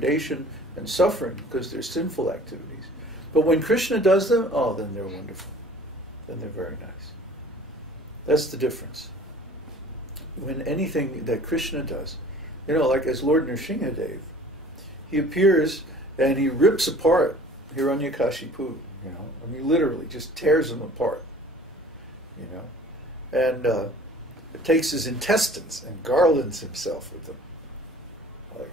degradation and suffering because they're sinful activities. But when Krishna does them, oh, then they're wonderful. Then they're very nice. That's the difference. When anything that Krishna does, you know, like as Lord Nrsimhadev, he appears and he rips apart Hiranyakashipu, you know, I mean literally just tears him apart, you know, and takes his intestines and garlands himself with them. Like,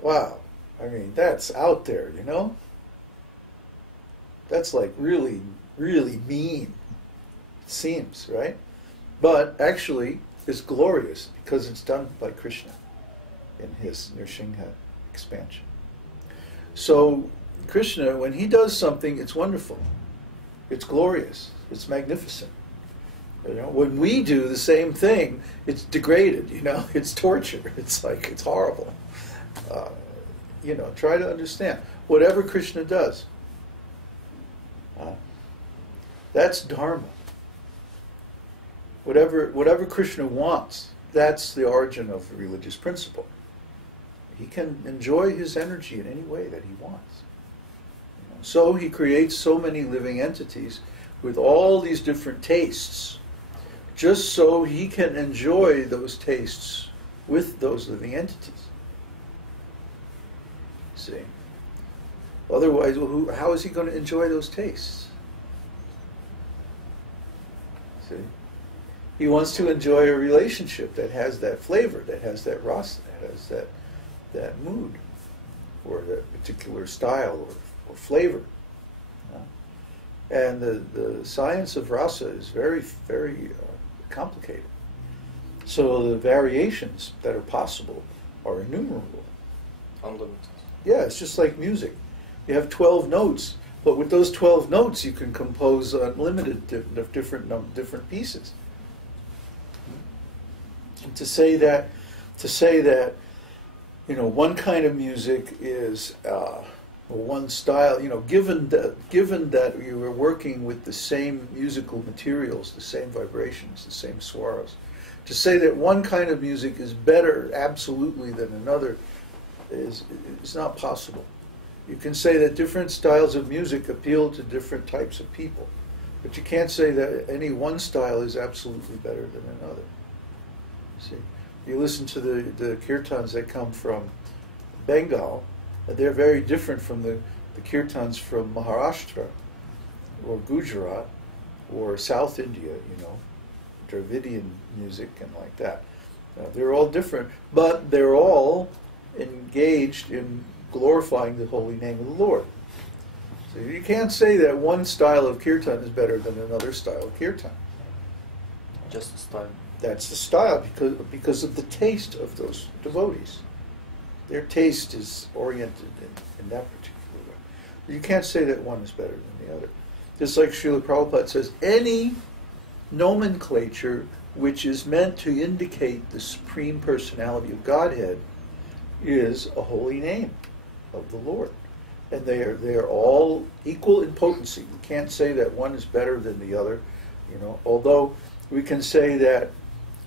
wow, I mean, that's out there, you know? That's like really, really mean, it seems, right? But actually, it's glorious because it's done by Krishna in his Nrsimha expansion. So, Krishna, when he does something, it's wonderful. It's glorious. It's magnificent. You know, when we do the same thing, it's degraded, you know, it's torture. It's like, it's horrible. You know, try to understand. Whatever Krishna does, that's dharma. Whatever Krishna wants, that's the origin of the religious principle. He can enjoy his energy in any way that he wants. You know, so he creates so many living entities with all these different tastes, just so he can enjoy those tastes with those living entities. See? Otherwise, how is he going to enjoy those tastes? See? He wants to enjoy a relationship that has that flavor, that has that rasa, that has that mood, or that particular style or flavor. And the science of rasa is very, very complicated. So the variations that are possible are innumerable. Unlimited. Yeah, it's just like music. You have 12 notes, but with those 12 notes you can compose unlimited different pieces. And to say that, you know, one kind of music is one style, you know, given that you are working with the same musical materials, the same vibrations, the same swaras, to say that one kind of music is better absolutely than another is not possible. You can say that different styles of music appeal to different types of people, but you can't say that any one style is absolutely better than another. See, you listen to the kirtans that come from Bengal, they're very different from the kirtans from Maharashtra or Gujarat or South India, you know, Dravidian music and like that. They're all different, but they're all engaged in glorifying the holy name of the Lord. So you can't say that one style of kirtan is better than another style of kirtan. Just the style. That's the style because of the taste of those devotees. Their taste is oriented in that particular way. You can't say that one is better than the other. Just like Śrīla Prabhupada says, any nomenclature which is meant to indicate the Supreme Personality of Godhead is a holy name of the Lord. And they are all equal in potency. You can't say that one is better than the other, you know, although we can say that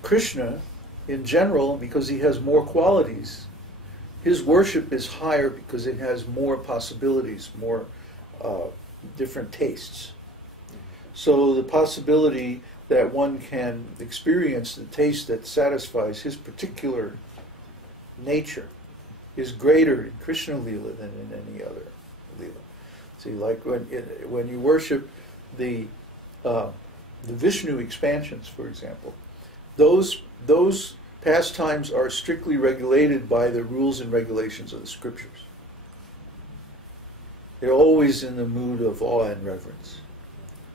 Krishna, in general, because he has more qualities, his worship is higher because it has more possibilities, more different tastes. So the possibility that one can experience the taste that satisfies his particular nature is greater in Krishna Lila than in any other Lila. See, like when you worship the Vishnu expansions, for example, those pastimes are strictly regulated by the rules and regulations of the scriptures. They're always in the mood of awe and reverence,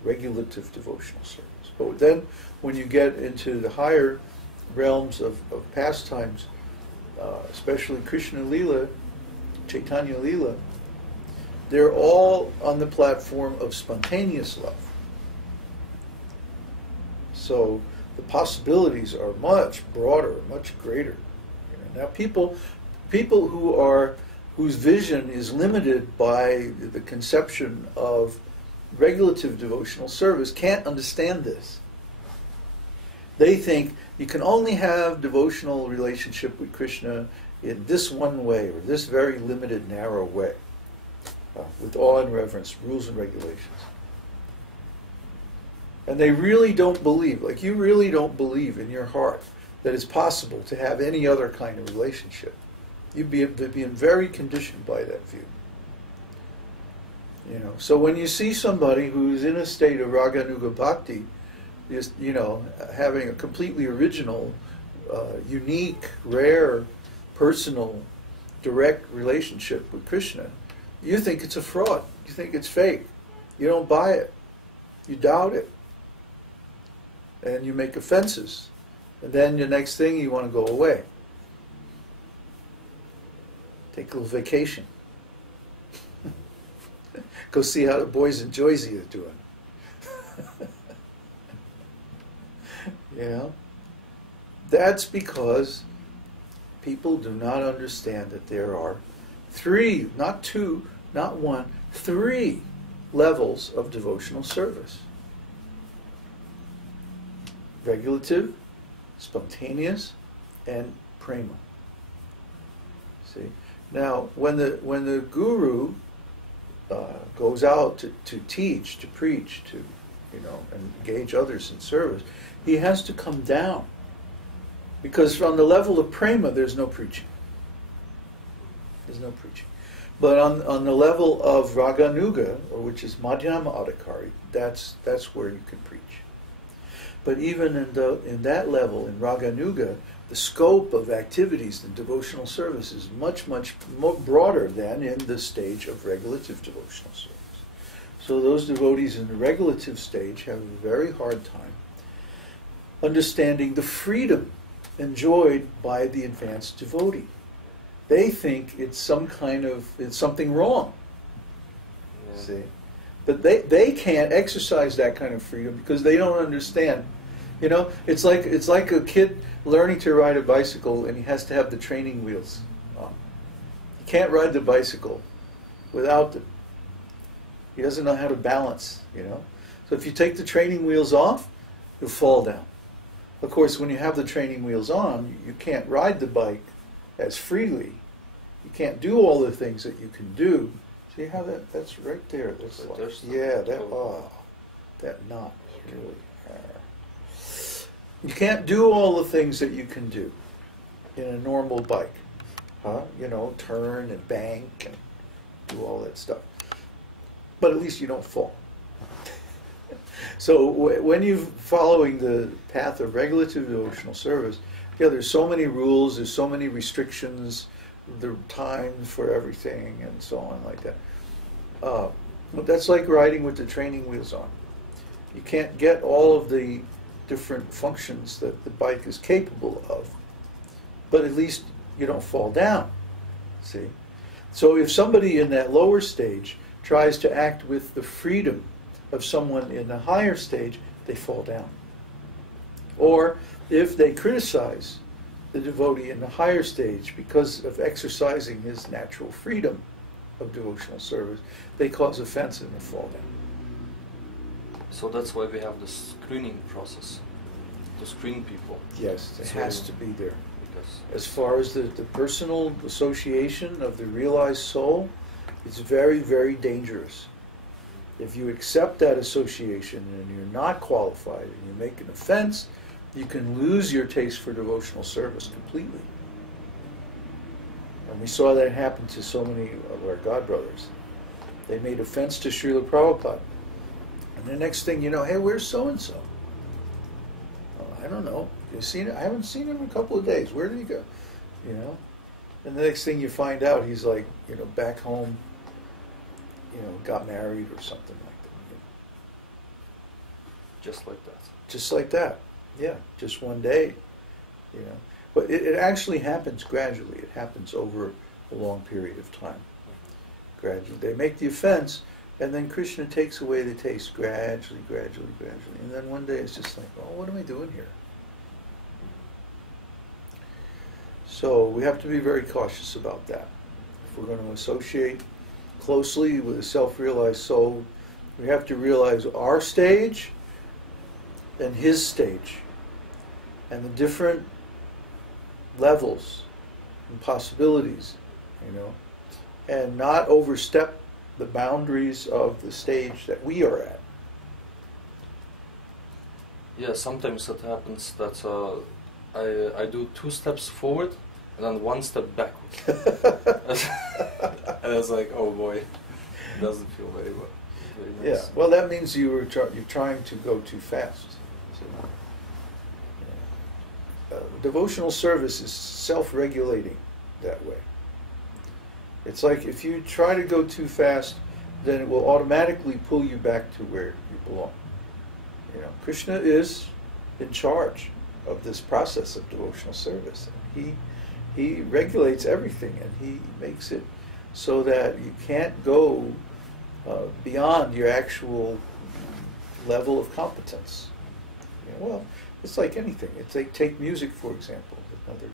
regulative devotional service. But then when you get into the higher realms of pastimes, especially Krishna Lila, Chaitanya Lila, they're all on the platform of spontaneous love. So the possibilities are much broader, much greater. You know, now people whose vision is limited by the conception of regulative devotional service can't understand this. They think you can only have devotional relationship with Krishna in this one way, or this very limited, narrow way, with awe and reverence, rules and regulations. And they really don't believe, like you really don't believe in your heart that it's possible to have any other kind of relationship. You'd be being very conditioned by that view. You know, so when you see somebody who's in a state of raganuga bhakti, is, you know, having a completely original, unique, rare, personal, direct relationship with Krishna, you think it's a fraud. You think it's fake. You don't buy it. You doubt it. And you make offenses. And then the next thing, you want to go away. Take a little vacation. Go see how the boys in Jersey are doing. You know? That's because people do not understand that there are three, not two, not one, three levels of devotional service. Regulative, spontaneous, and prema. See? Now, when the guru goes out to teach, to preach, to, you know, engage others in service, he has to come down. Because on the level of prema, there's no preaching. There's no preaching. But on the level of raganuga, or which is madhyama adhikari, that's where you can preach. But even in that level, in raganuga, the scope of activities in devotional service is much, much more broader than in the stage of regulative devotional service. So those devotees in the regulative stage have a very hard time understanding the freedom enjoyed by the advanced devotee. They think it's something wrong. Yeah. See? But they can't exercise that kind of freedom because they don't understand. You know, it's like a kid learning to ride a bicycle and he has to have the training wheels on. He can't ride the bicycle without them. He doesn't know how to balance, you know. So if you take the training wheels off, you'll fall down. Of course, when you have the training wheels on, you can't ride the bike as freely. You can't do all the things that you can do. See how that's right there. That's like, yeah, that knot is really. You can't do all the things that you can do in a normal bike, You know, turn and bank and do all that stuff. But at least you don't fall. So when you're following the path of regulative devotional service, yeah, there's so many rules, there's so many restrictions, there are times for everything, and so on like that. But that's like riding with the training wheels on. You can't get all of the different functions that the bike is capable of, but at least you don't fall down, see? So if somebody in that lower stage tries to act with the freedom of someone in the higher stage, they fall down. Or if they criticize the devotee in the higher stage because of exercising his natural freedom of devotional service, they cause offense and they fall down. So that's why we have the screening process, to screen people. Yes, it has to be there. Because as far as the personal association of the realized soul, it's very, very dangerous. If you accept that association and you're not qualified and you make an offense, you can lose your taste for devotional service completely. And we saw that happen to so many of our godbrothers. They made offense to Śrīla Prabhupada. And the next thing you know, hey, where's so-and-so? Oh, I don't know. You seen it? I haven't seen him in a couple of days. Where did he go? You know? And the next thing you find out, he's like, you know, back home, you know, got married or something like that. just like that. Just like that. Yeah, just one day, you know. But it actually happens gradually. It happens over a long period of time. Gradually. They make the offense, and then Krishna takes away the taste gradually, gradually, gradually. And then one day it's just like, oh, what am I doing here? So we have to be very cautious about that. If we're going to associate closely with a self-realized soul, we have to realize our stage and his stage, and the different levels and possibilities, you know, and not overstep the boundaries of the stage that we are at. Yeah, sometimes it happens that I do 2 steps forward and then 1 step backwards. And it's like, oh boy, it doesn't feel very well. Very nice. Yeah, well, that means you're trying to go too fast. So, devotional service is self-regulating that way. It's like if you try to go too fast, then it will automatically pull you back to where you belong. You know, Krishna is in charge of this process of devotional service. He regulates everything, and he makes it so that you can't go beyond your actual level of competence. You know, well, it's like anything. It's like, take music, for example, another